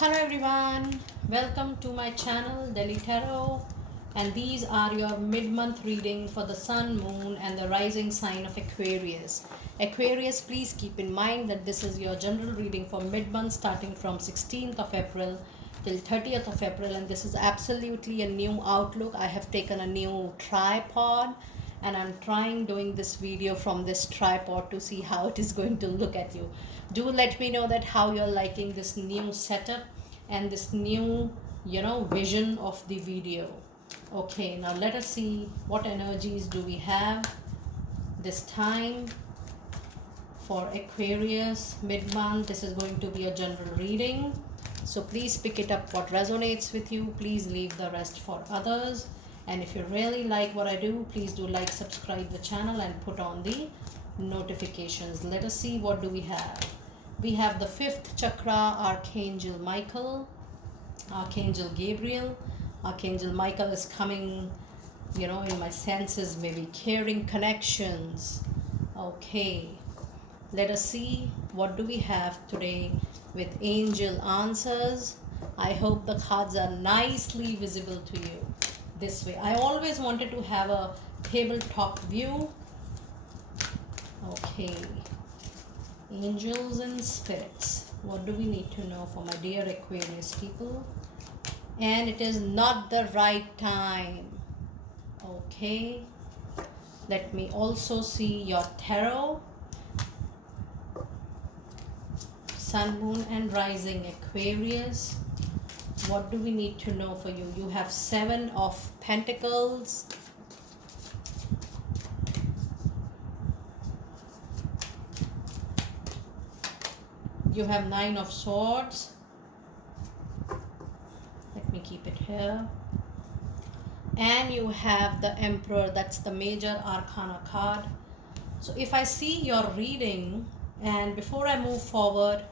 Hello everyone, welcome to my channel Delhi Tarot, and these are your mid-month reading for the sun, moon and the rising sign of Aquarius. Aquarius, please keep in mind that this is your general reading for mid-month starting from 16th of April till 30th of April, and this is absolutely a new outlook. I have taken a new tripod and I'm trying doing this video from this tripod to see how it is going to look at you. Do let me know that how you're liking this new setup and this new vision of the video. Okay, now let us see what energies do we have this time for Aquarius mid-month. This is going to be a general reading, so please pick it up what resonates with you. Please leave the rest for others. And if you really like what I do, please do like, subscribe the channel and put on the notifications. Let us see what do we have. We have the 5th chakra, Archangel Michael, Archangel Gabriel. Archangel Michael is coming, in my senses, maybe caring connections. Okay, let us see what do we have today with angel answers. I hope the cards are nicely visible to you this way. I always wanted to have a tabletop view. Okay, angels and spirits, what do we need to know for my dear Aquarius people? And it is not the right time. Okay, let me also see your tarot, sun, moon and rising Aquarius. What do we need to know for you? You have 7 of Pentacles, you have 9 of Swords. Let me keep it here. And you have the Emperor. That's the major arcana card. So if I see your reading, and before I move forward,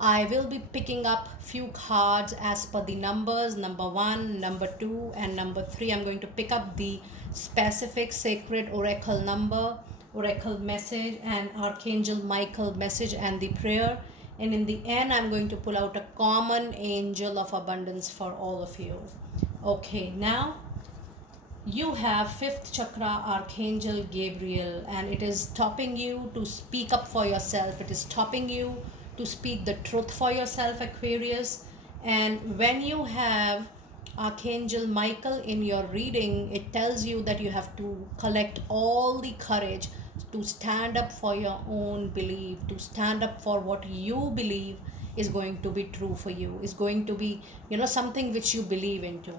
I will be picking up few cards as per the numbers, number 1, number 2 and number 3. I'm going to pick up the specific sacred oracle number, oracle message and Archangel Michael message and the prayer. And in the end, I'm going to pull out a common angel of abundance for all of you. Okay, now you have 5th chakra, Archangel Gabriel, and it is stopping you to speak up for yourself. It is stopping you to speak the truth for yourself, Aquarius. And when you have Archangel Michael in your reading, it tells you that you have to collect all the courage to stand up for your own belief, to stand up for what you believe is going to be true for you, is going to be something which you believe into.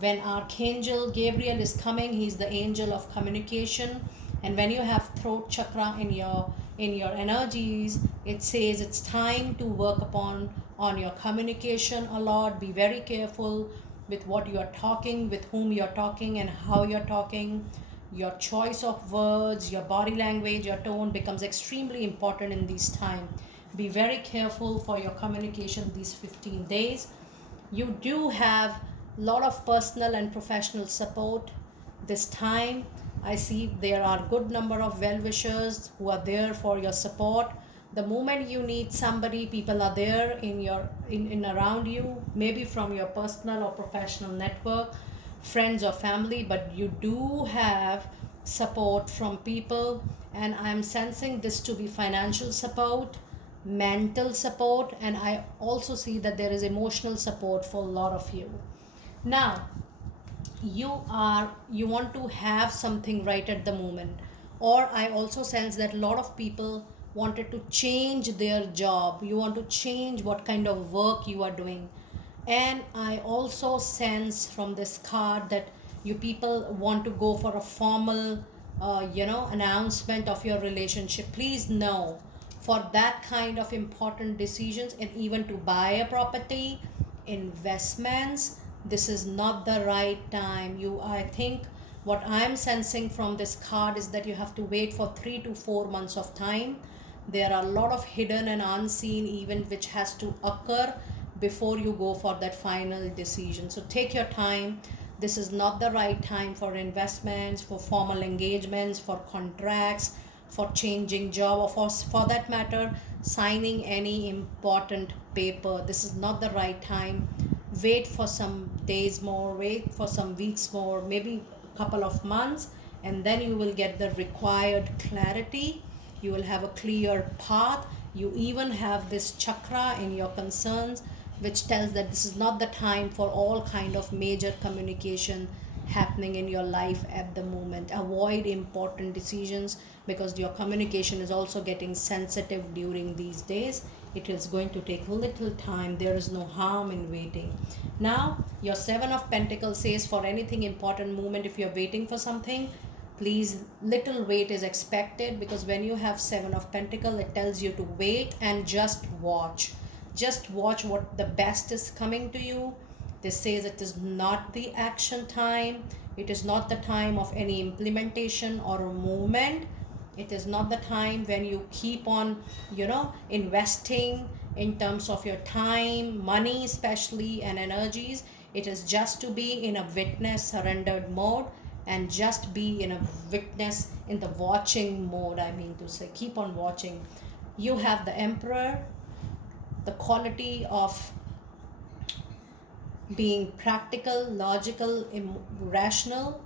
When Archangel Gabriel is coming, he's the angel of communication. And when you have throat chakra in your energies, it says it's time to work on your communication a lot. Be very careful with what you are talking, with whom you are talking and how you're talking. Your choice of words, your body language, your tone becomes extremely important in this time. Be very careful for your communication these 15 days. You do have a lot of personal and professional support this time. I see there are good number of well-wishers who are there for your support. The moment you need somebody, people are there in around you, maybe from your personal or professional network, friends or family, but you do have support from people. And I'm sensing this to be financial support, mental support, and I also see that there is emotional support for a lot of you. Now you want to have something right at the moment, or I also sense that a lot of people wanted to change their job. You want to change what kind of work you are doing. And I also sense from this card that you people want to go for a formal announcement of your relationship. Please know, for that kind of important decisions, and even to buy a property, investments, this is not the right time. I think what I am sensing from this card is that you have to wait for 3 to 4 months of time. There are a lot of hidden and unseen event which has to occur before you go for that final decision. So take your time. This is not the right time for investments, for formal engagements, for contracts, for changing job, or for that matter signing any important paper. This is not the right time. Wait for some days more, wait for some weeks more, maybe a couple of months, and then you will get the required clarity. You will have a clear path. You even have this chakra in your concerns, which tells that this is not the time for all kind of major communication happening in your life at the moment. Avoid important decisions because your communication is also getting sensitive during these days. It is going to take a little time. There is no harm in waiting. Now your 7 of Pentacles says for anything important movement, if you're waiting for something, please, little wait is expected, because when you have 7 of Pentacles, it tells you to wait and just watch. Just watch what the best is coming to you. This says it is not the action time. It is not the time of any implementation or a movement. It is not the time when you keep on, investing in terms of your time, money especially, and energies. It is just to be in a witness surrendered mode, and just be in a witness in the watching mode. I mean to say, keep on watching. You have the Emperor, the quality of being practical, logical, rational.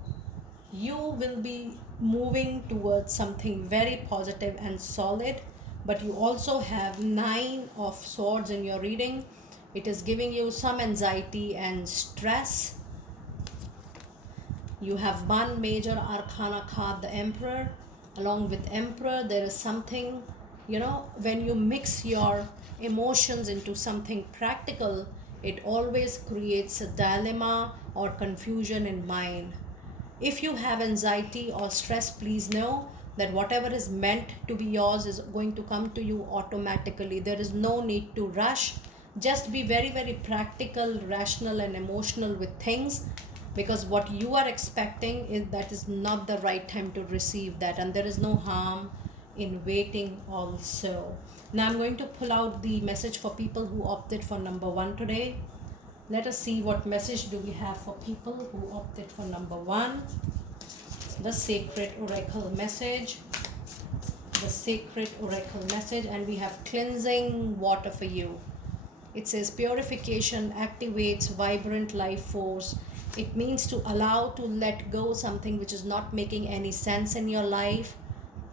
You will be moving towards something very positive and solid, but you also have 9 of Swords in your reading. It is giving you some anxiety and stress. You have one major arcana card, the Emperor. Along with Emperor, there is something, when you mix your emotions into something practical, it always creates a dilemma or confusion in mind. If you have anxiety or stress, please know that whatever is meant to be yours is going to come to you automatically. There is no need to rush. Just be very, very practical, rational, and emotional with things, because what you are expecting is not the right time to receive that, and there is no harm in waiting also. Now I'm going to pull out the message for people who opted for number 1 today. Let us see what message do we have for people who opted for number 1. The Sacred Oracle message. The Sacred Oracle message, and we have cleansing water for you. It says purification activates vibrant life force. It means to allow, to let go something which is not making any sense in your life,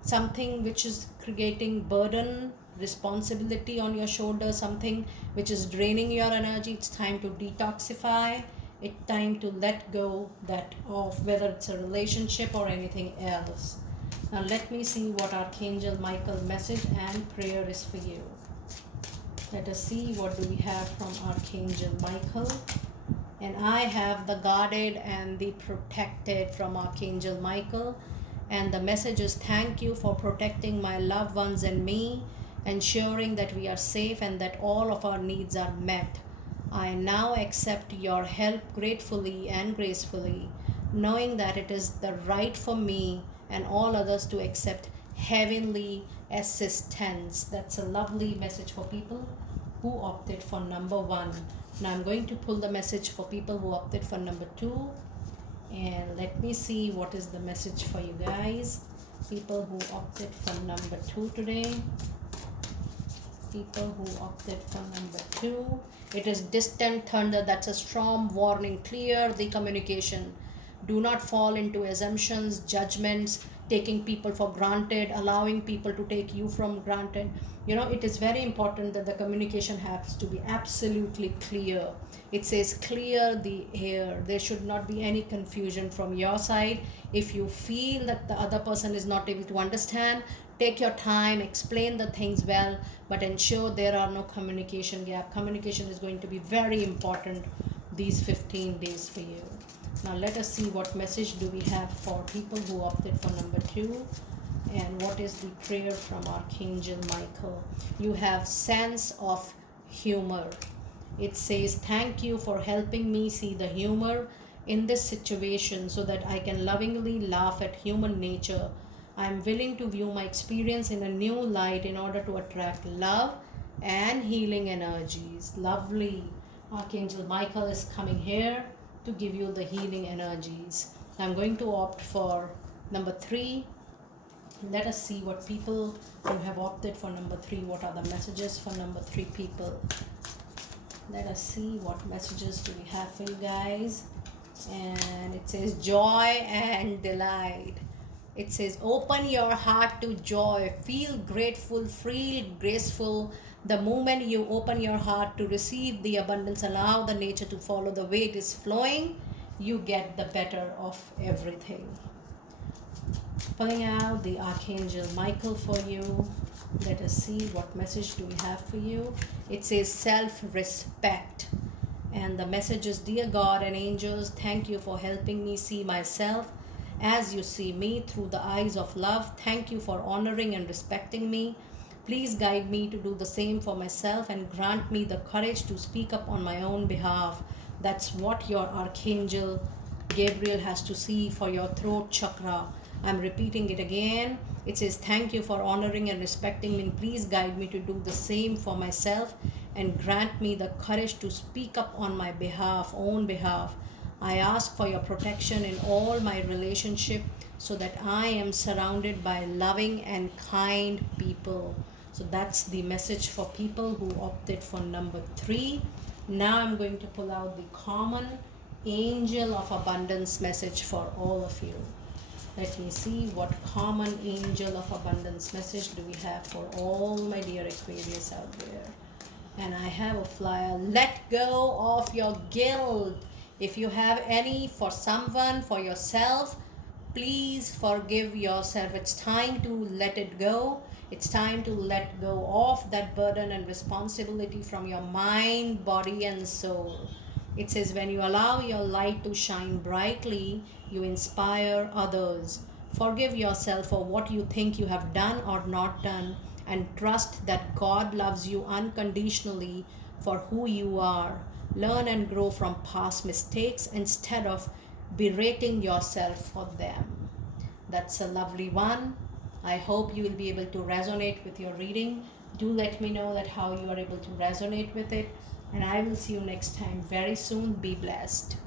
something which is creating burden, responsibility on your shoulders, something which is draining your energy. It's time to detoxify. It's time to let go that of, whether it's a relationship or anything else. Now let me see what Archangel Michael message and prayer is for you. Let us see what do we have from Archangel Michael. And I have the guarded and the protected from Archangel Michael. And the message is, thank you for protecting my loved ones and me, ensuring that we are safe and that all of our needs are met. I now accept your help gratefully and gracefully, knowing that it is the right for me and all others to accept heavenly assistance. That's a lovely message for people who opted for number 1. Now I'm going to pull the message for people who opted for number 2. And let me see what is the message for you guys. People who opted for number 2 today. People who opted for number 2. It is distant thunder. That's a storm warning. Clear the communication. Do not fall into assumptions, judgments, taking people for granted, allowing people to take you from granted. It is very important that the communication has to be absolutely clear. It says clear the air. There should not be any confusion from your side. If you feel that the other person is not able to understand, take your time, explain the things well, but ensure there are no communication gap. Communication is going to be very important these 15 days for you. Now let us see what message do we have for people who opted for number 2, and what is the prayer from Archangel Michael. You have sense of humor. It says, thank you for helping me see the humor in this situation so that I can lovingly laugh at human nature. I am willing to view my experience in a new light in order to attract love and healing energies. Lovely. Archangel Michael is coming here to give you the healing energies. I'm going to opt for number 3. Let us see what people who have opted for number 3, what are the messages for number 3 people. Let us see what messages do we have for you guys. And it says joy and delight. It says open your heart to joy, feel grateful, feel graceful. The moment you open your heart to receive the abundance, allow the nature to follow the way it is flowing, you get the better of everything. Pulling out the Archangel Michael for you. Let us see what message do we have for you. It says self-respect. And the message is, dear God and angels, thank you for helping me see myself as you see me through the eyes of love. Thank you for honoring and respecting me. Please guide me to do the same for myself and grant me the courage to speak up on my own behalf. That's what your Archangel Gabriel has to see for your throat chakra. I'm repeating it again. It says, thank you for honoring and respecting me. Please guide me to do the same for myself and grant me the courage to speak up on my own behalf. I ask for your protection in all my relationship so that I am surrounded by loving and kind people. So that's the message for people who opted for number 3. Now I'm going to pull out the common angel of abundance message for all of you. Let me see what common angel of abundance message do we have for all my dear Aquarius out there. And I have a flyer. Let go of your guilt. If you have any for someone, for yourself, please forgive yourself. It's time to let it go. It's time to let go of that burden and responsibility from your mind, body, and soul. It says, when you allow your light to shine brightly, you inspire others. Forgive yourself for what you think you have done or not done, and trust that God loves you unconditionally for who you are. Learn and grow from past mistakes instead of berating yourself for them. That's a lovely one. I hope you will be able to resonate with your reading. Do let me know that how you are able to resonate with it. And I will see you next time very soon. Be blessed.